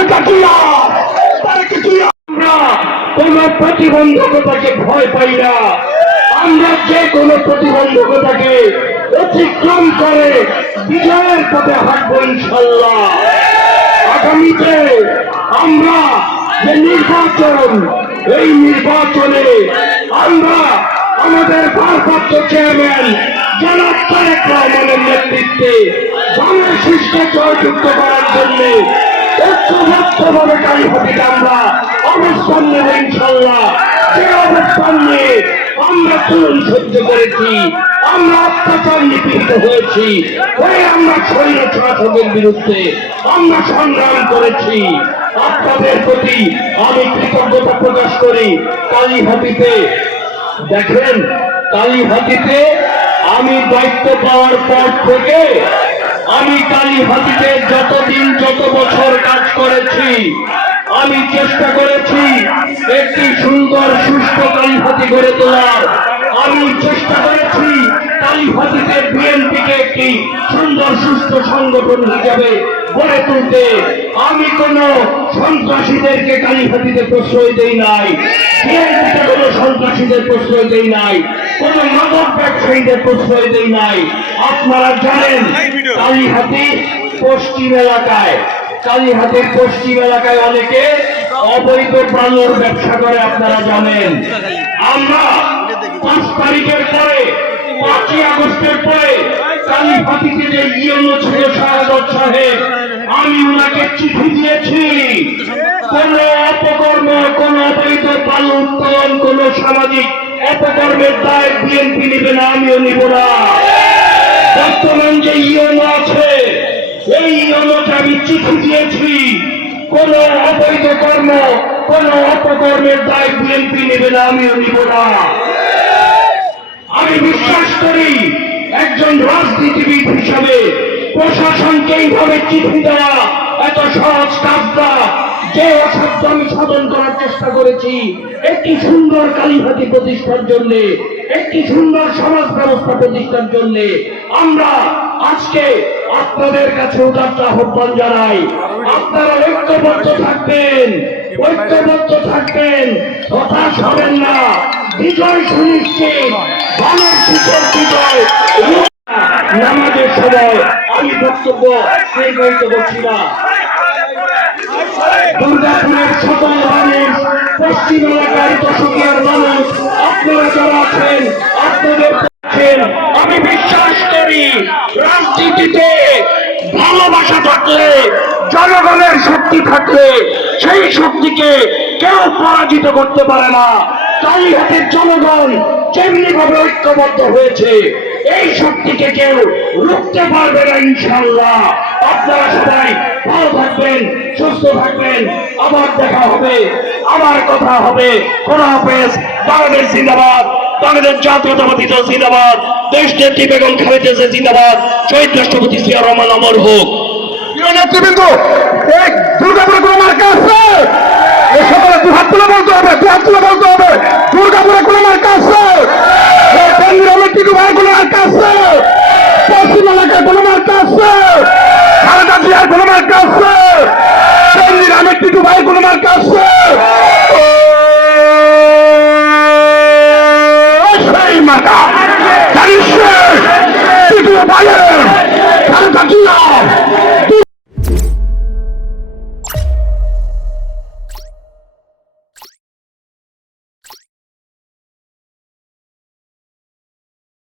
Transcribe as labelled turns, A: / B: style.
A: আমরা কোন প্রতিবন্ধকতাকে ভয় পাই না। আমরা যে কোনো প্রতিবন্ধকতাকে অতিক্রম করে বিজয়ের পথে হাঁটবো ইনশাল্লাহ। আগামীতে আমরা যে নির্বাচন, এই নির্বাচনে আমরা আমাদের ভারপ্রাপ্ত চেয়ারম্যান জনাব তারেক রহমানের নেতৃত্বে বাংলাদেশকে জয়যুক্ত করার জন্য ঐক্যবদ্ধভাবে কালীপতিকে আমরা অবস্থান নেব ইনশাল্লাহ যে অবস্থান নিয়ে আমরা চুল সহ্য করেছি, আমরা অত্যাচার নিপীড়িত হয়েছি, হয়ে আমরা শরীর শাসকের বিরুদ্ধে আমরা সংগ্রাম করেছি। আপনাদের প্রতি আমি কৃতজ্ঞতা প্রকাশ করি। কালীহাতিতে দেখেন কালীহাতিতে আমি দায়িত্ব পাওয়ার পর থেকে আমি কালীহাতিতে যতদিন যত বছর কাজ করেছি, আমি চেষ্টা করেছি একটি সুন্দর, সুস্থ কালীহাতি গড়ে তোলার। আমি চেষ্টা করেছি কালীহাতিতে বিএনপিকে একটি সুন্দর, সুস্থ সংগঠন হিসাবে গড়ে তুলতে। আমি কোন সন্ত্রাসীদেরকে কালীহাতিতে প্রশ্রয় দেই নাই। বিএনপিতে কোন সন্ত্রাসীদের প্রশ্রয় দেই নাই। কোন মাদক ব্যবসায়ীদের প্রশ্রয় দেই নাই। আপনারা জানেন কালীহাতি পশ্চিম এলাকায় কালীহাতির পশ্চিম এলাকায় অনেকে অবৈধ প্রাণের ব্যবসা করে আপনারা জানেন। আমরা পাঁচ তারিখের পরে পাঁচই আগস্টের পরে কালীহাতিতে যে ইয়নো ছিল শাহাদত সাহেব আমি ওনাকে চিঠি দিয়েছি। কোন অপকর্ম কোন অবৈধ পালন উত্তোলন কোন সামাজিক অপকর্মের দায় বিএনপি নেবে না, আমিও নিব না। বর্তমান যে ইয়নো আছে, এই ইয়নোকে আমি চিঠি দিয়েছি, কোন অবৈধ কর্ম, কোন অপকর্মের দায় বিএনপি নেবে না, আমিও নিব না। আমি বিশ্বাস করি, একজন রাজনীতিবিদ হিসাবে প্রশাসনকে এইভাবে চিঠি দেওয়া এত সহজ কাজ না। যে সাধন করার চেষ্টা করেছি, একটি সুন্দর প্রতিষ্ঠার জন্য, একটি সুন্দর সমাজ ব্যবস্থা প্রতিষ্ঠার জন্য, আমরা আজকে আপনাদের কাছে উদার্ত আহ্বান জানাই। আপনারা ঐক্যবদ্ধ থাকবেন ঐক্যবদ্ধ থাকবেন, হতাশ হবেন না। বিজয় সুনিশ্চিত বানের শিশুর বিজয় নামাজের সময় আমি বক্তব্য সেই বলছি না। দুর্গাপুরের সকল মানুষ পশ্চিম এলাকার দশকের মানুষ, আপনারা যারা আছেন, আপনাদের আমি বিশ্বাস করি রাজনীতিতে ভালোবাসা থাকলে, জনগণের শক্তি থাকলে, সেই শক্তিকে কেউ পরাজিত করতে পারে না। তাই কালীহাটের জনগণ যেমনি ভাবে ঐক্যবদ্ধ হয়েছে, এই শক্তিকে কেউ রুখতে পারবে না ইনশাল্লাহ আপনারা সবাই সুস্থ থাকবেন। আবার দেখা হবে, আবার কথা হবে। কোন হাফেজ বাংলাদেশ জিন্দাবাদ, বাংলাদেশ জাতীয়তাবাদী দল জিন্দাবাদ দেশ নেত্রী বেগম খালেদা জিয়া জিন্দাবাদ, শহীদ রাষ্ট্রপতি জিয়া রহমান অমর হোক।
B: প্রিয় নেতৃবৃন্দ এই দুর্গাপুরে কোনো মার্কা আছে? এই সকলে দু হাত তুলে বলতে হবে দু হাত তুলে বলতে হবে। দুর্গাপুরে কোনো মার্কা আছে? টিটু ভাই কোনো মার্কা আছে? পশ্চিম এলাকায় কোনো মার্কা আছে? খালেদা জিয়ার কোনো মার্কা আছে? আপনার কাছে। মাতা। জানিস তৃতীয় ভাইয়ের কারণ